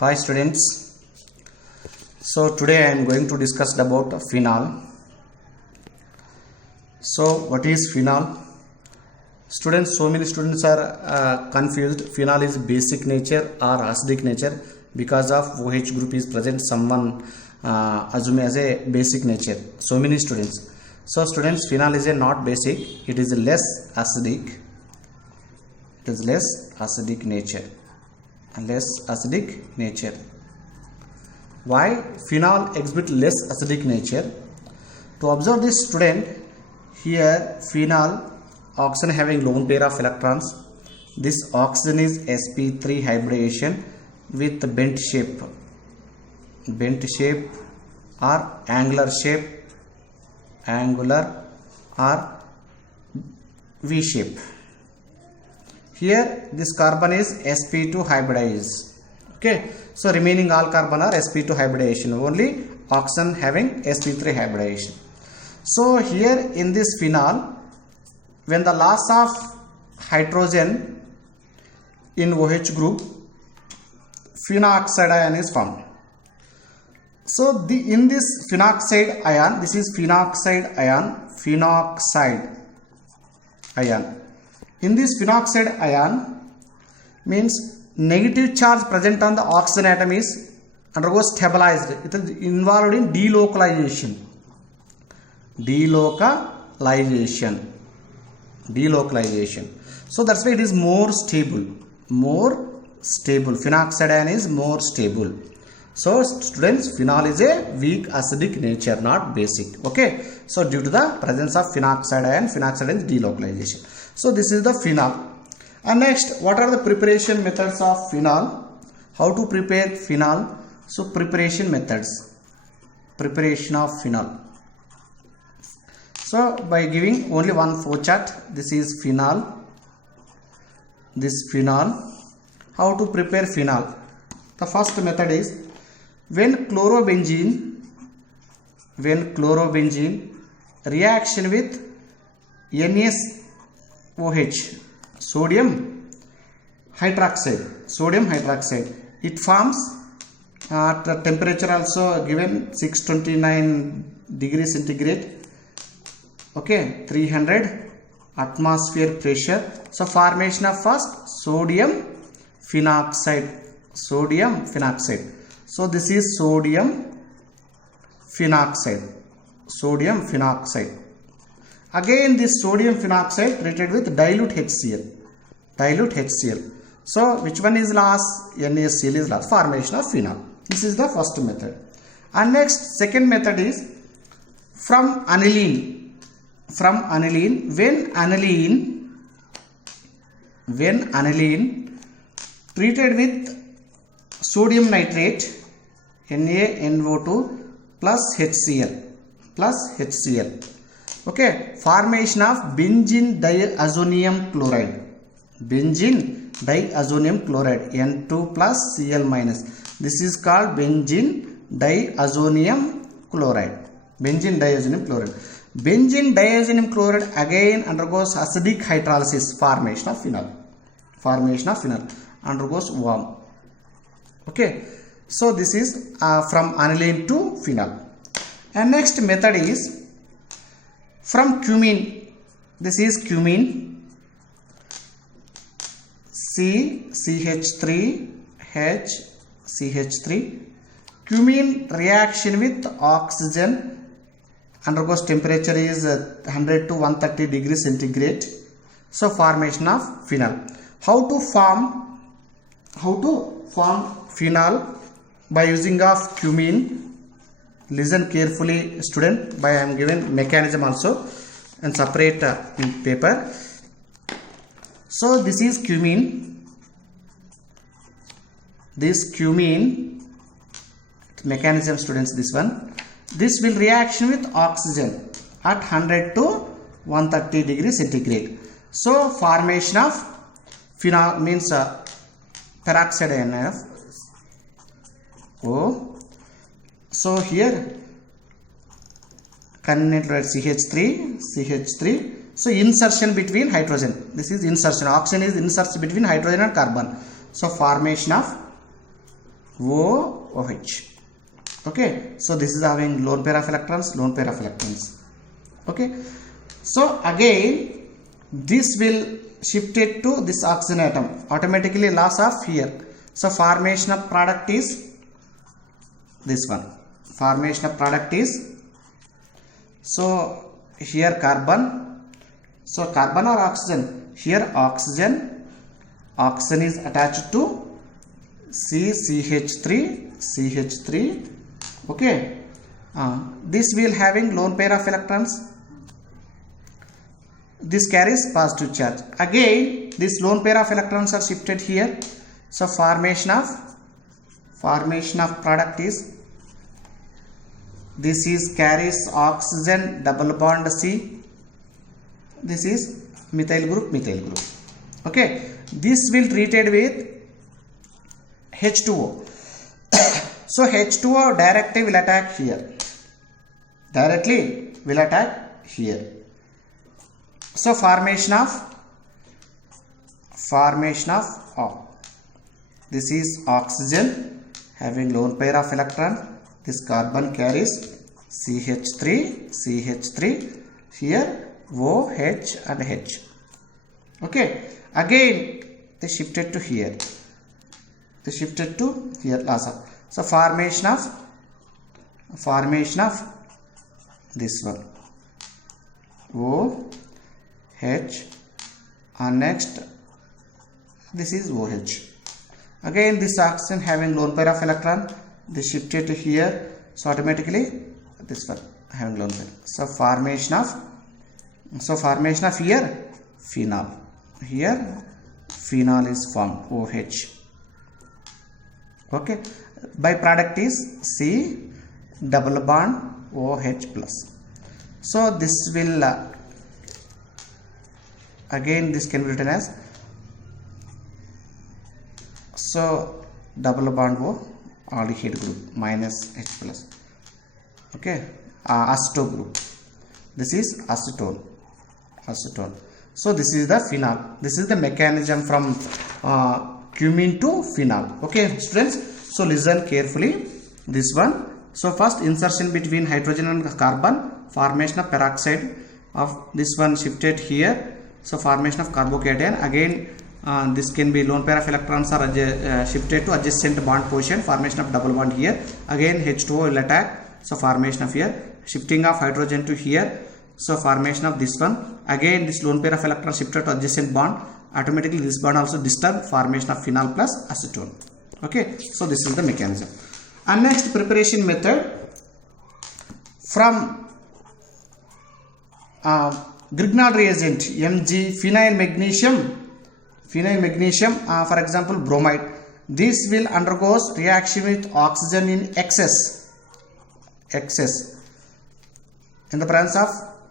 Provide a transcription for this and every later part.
Hi students. So today I am going to discuss about phenol. So what is phenol? Students, so many students are confused. Phenol is basic nature or acidic nature. Because of OH group is present, someone assume as a basic nature. So many students. So students, phenol is a not basic. It is less acidic. It is less acidic nature. Less acidic nature. Why phenol exhibit less acidic nature? To observe this student, here phenol oxygen having lone pair of electrons. This oxygen is sp3 hybridization with bent shape or angular shape, angular or V shape. Here this carbon is sp2 hybridized. Okay, so remaining all carbon are sp2 hybridization, only oxygen having sp3 hybridization. So here in this phenol, when the loss of hydrogen in OH group, phenoxide ion is formed. So in this phenoxide ion, this is phenoxide ion. In this phenoxide ion means negative charge present on the oxygen atom is undergoes stabilized. It is involved in delocalization. So that's why it is more stable. Phenoxide ion is more stable. So students, phenol is a weak acidic nature, not basic. Okay. So due to the presence of phenoxide ion is delocalization. So this is the phenol. And next, what are the preparation methods of phenol? How to prepare phenol? So preparation methods. Preparation of phenol. So by giving only one flow chart, this is phenol. This phenol. How to prepare phenol? The first method is when chlorobenzene reaction with NaSOH, sodium hydroxide, it forms at the temperature also given 629 degrees centigrade. Okay, 300 atmosphere pressure. So formation of first sodium phenoxide. So this is sodium phenoxide. Again this sodium phenoxide treated with dilute HCl. So which one is lost? NaCl is lost. Formation of phenol. This is the first method. And next, second method is from aniline. When aniline treated with sodium nitrate, NaNO2 plus HCl. Okay, formation of benzene diazonium chloride. N2 plus Cl minus. This is called benzene diazonium chloride. Benzene diazonium chloride again undergoes acidic hydrolysis, formation of phenol. Undergoes warm. Okay, so this is from aniline to phenol. And next method is from cumene. This is cumene. CH3. Cumene reaction with oxygen undergoes temperature is 100 to 130 degrees centigrade. So formation of phenol. How to form phenol by using of cumene? Listen carefully student, by I am given mechanism also and separate in paper. So this is cumene. This cumene mechanism students, this one. This will reaction with oxygen at 100 to 130 degrees centigrade. So formation of phenol means peroxide ion of O. So here connected CH3. So insertion between hydrogen. This is insertion. Oxygen is insertion between hydrogen and carbon. So formation of OH. Okay, so this is having lone pair of electrons, lone pair of electrons. Okay, so again this will shift it to this oxygen atom, automatically loss of here. So formation of product is this one. Formation of product is, so here carbon, so carbon or oxygen, here oxygen is attached to CH3. Okay, this will having lone pair of electrons, this carries positive charge. Again this lone pair of electrons are shifted here, so formation of product is, this is carries oxygen double bond C, this is methyl group. Okay, this will treated with H2O. So H2O directly will attack here, so formation of this is oxygen having lone pair of electron, this carbon carries CH3, here OH and H. Okay, again they shifted to here, loss of, so formation of this one OH, and next this is OH. Again this oxygen having lone pair of electron, this shifted to here, so automatically this one having lone pair. So formation of here phenol is formed, OH. Okay, by product is C double bond OH plus. So this will again this can be written as, so double bond O aldehyde group minus H plus. Okay, acetone group, this is acetone. So this is the phenol. This is the mechanism from cumene to phenol. Okay students, so listen carefully this one. So first insertion between hydrogen and carbon, formation of peroxide of this one shifted here, so formation of carbocation. Again this can be lone pair of electrons are shifted to adjacent bond position, formation of double bond here. Again H2O will attack, so formation of here, shifting of hydrogen to here, so formation of this one. Again this lone pair of electrons shifted to adjacent bond, automatically this bond also disturbed, formation of phenol plus acetone. Okay, so this is the mechanism. And next preparation method from Grignard reagent Mg phenyl magnesium, for example bromide. This will undergoes reaction with oxygen in excess in the presence of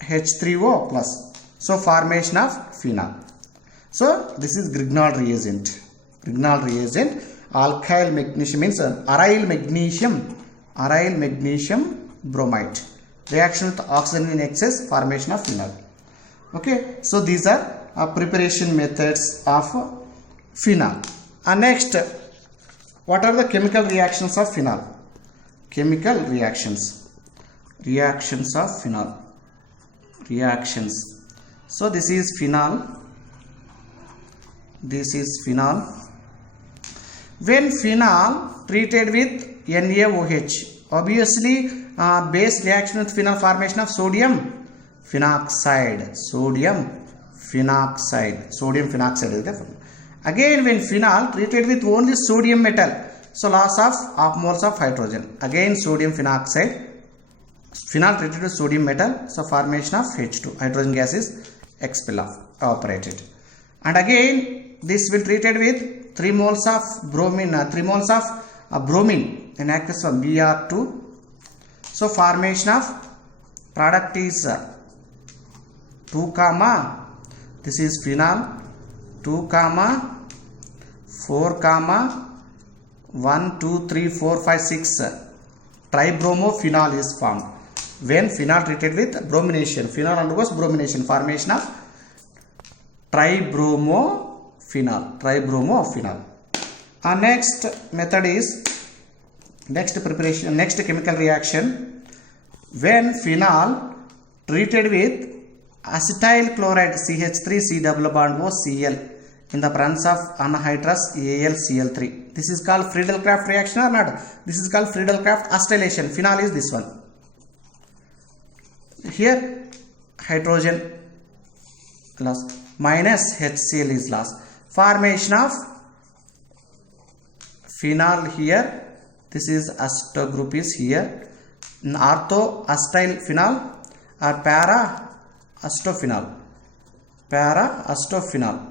H3O plus, so formation of phenol. So this is Grignard reagent. Alkyl magnesium means aryl magnesium bromide, reaction with oxygen in excess, formation of phenol. Okay, so these are preparation methods of phenol. And next, what are the chemical reactions of phenol? Reactions of phenol. So this is phenol. When phenol treated with NaOH, obviously base reaction with phenol, formation of sodium phenoxide is the. Again when phenol treated with only sodium metal, so loss of half moles of hydrogen. Again sodium phenoxide, phenol treated with sodium metal, so formation of H2, hydrogen gas is evaporated. And again this will treated with 3 moles of bromine, in aqueous form Br2, so formation of product is 2, this is phenol, 2, 4, 1, 2, 3, 4, 5, 6 tribromophenol is formed. When phenol treated with bromination, phenol undergoes bromination, formation of tribromophenol. Our next method is Next chemical reaction, when phenol treated with acetyl chloride CH3C double bond O Cl in the presence of anhydrous AlCl3. This is called Friedel-Crafts reaction or not? This is called Friedel-Crafts acetylation. Phenol is this one. Here hydrogen loss minus HCl is lost. Formation of phenol here. This is aceto group is here. Ortho acetyl phenol or para acetophenol. Para acetophenol.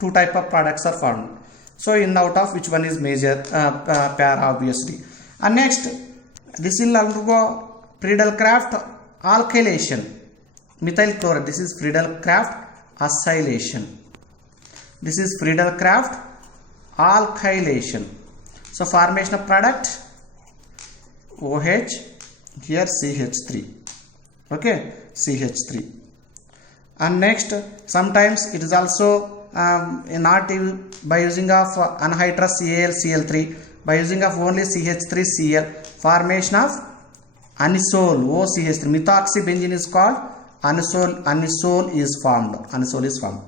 Two type of products are formed. So in out of which one is major? Para obviously. And next, this will undergo Friedel-Crafts alkylation. Methyl chloride. This is Friedel-Crafts acylation. This is Friedel-Crafts alkylation. So formation of product OH, here CH3. Okay, CH3. And next, sometimes it is also not by using of anhydrous AlCl3, by using of only CH3Cl, formation of anisole OCH3. Methoxybenzene is called anisole. Anisole is formed. Anisole is formed.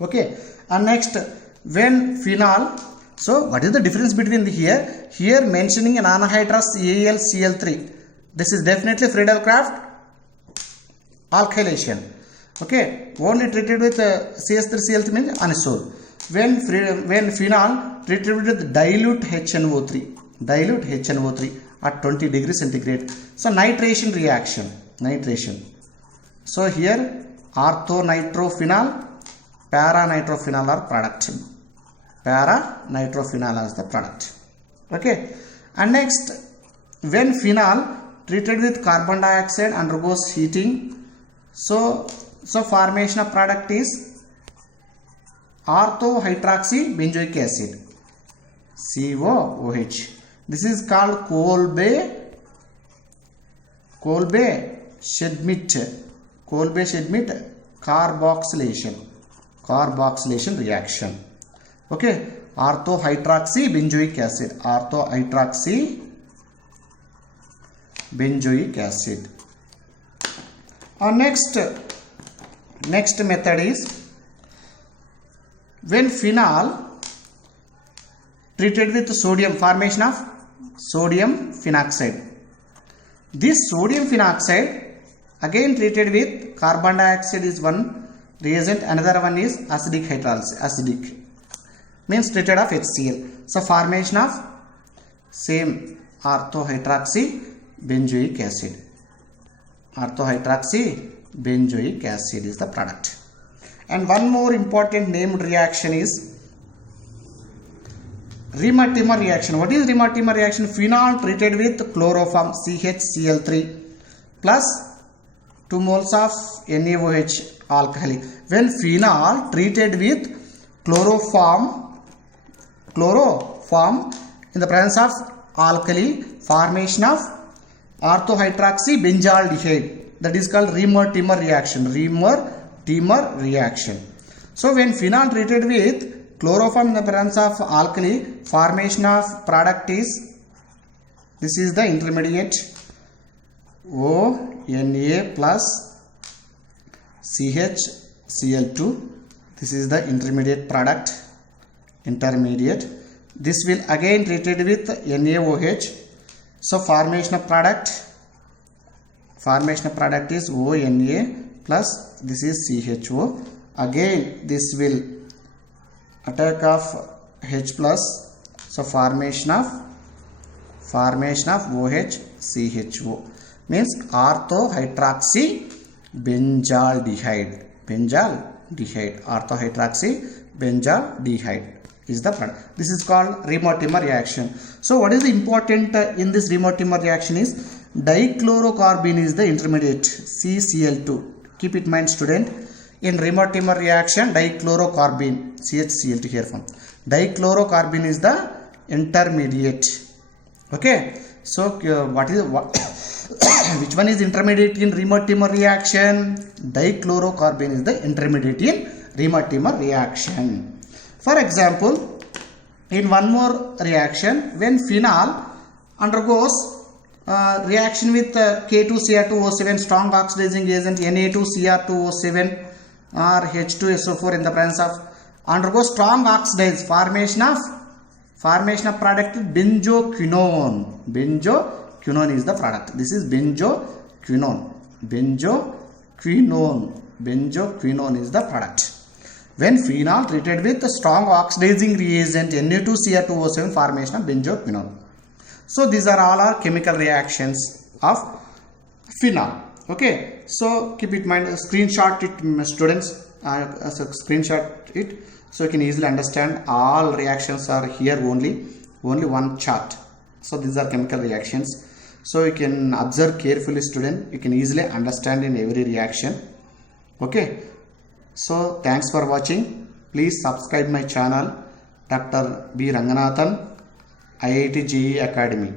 Okay. And next, when phenol. So what is the difference between the here? Here mentioning an anhydrous AlCl3. This is definitely Friedel-Crafts alkylation. Okay, only treated with CH3Cl3 means anisole. When phenol treated with dilute HNO3 at 20 degrees centigrade. So nitration reaction. Nitration. So here orthonitrophenol, para-nitrophenol are product. Para-nitrophenol is the product. Okay. And next, when phenol treated with carbon dioxide undergoes heating, so formation of product is orthohydroxybenzoic acid, COOH. This is called Kolbe-Schmidt carboxylation reaction. Okay, orthohydroxybenzoic acid. Our next method is when phenol treated with sodium, formation of sodium phenoxide. This sodium phenoxide again treated with carbon dioxide is one reagent, another one is acidic hydrolysis. Acidic means treated of HCl. So formation of same orthohydroxybenzoic acid. Orthohydroxybenzoic acid is the product. And one more important named reaction is Riemann-Tiemann reaction. What is Riemann-Tiemann reaction? Phenol treated with chloroform CHCl3 plus 2 moles of NaOH alcohol. When phenol treated with chloroform in the presence of alkali, formation of orthohydroxybenzaldehyde, that is called Riemann-Tiemann reaction. So when phenol treated with chloroform in the presence of alkali, formation of product is, this is the intermediate ONA plus CHCl2. This is the intermediate product. This will again treated with NaOH. So formation of product is ONA plus this is CHO. Again this will attack of H plus. So formation of OH CHO means orthohydroxybenzaldehyde. Orthohydroxybenzaldehyde is the product. This is called Riemann-Tiemann reaction. So what is the important in this Riemann-Tiemann reaction is dichlorocarbene is the intermediate CCl2. Keep it in mind, student. In Riemann-Tiemann reaction, dichlorocarbene CHCl2 here from dichlorocarbene is the intermediate. Okay. So which one is intermediate in Riemann-Tiemann reaction? Dichlorocarbene is the intermediate in Riemann-Tiemann reaction. For example, In one more reaction, when phenol undergoes reaction with K2Cr2O7 strong oxidizing agent Na2Cr2O7 or H2SO4 in the presence of undergoes strong oxidize formation of product benzoquinone. Benzoquinone is the product. This is benzoquinone. Benzoquinone is the product. When phenol treated with a strong oxidizing reagent Na2Cr2O7 formation of benzoquinone. So these are all our chemical reactions of phenol. Okay, so keep it in mind, screenshot it, students, screenshot it, so you can easily understand all reactions are here, only one chart. So these are chemical reactions, so you can observe carefully, student, you can easily understand in every reaction. Okay, so thanks for watching. Please subscribe my channel, Dr. B. Ranganathan, IIT JEE Academy.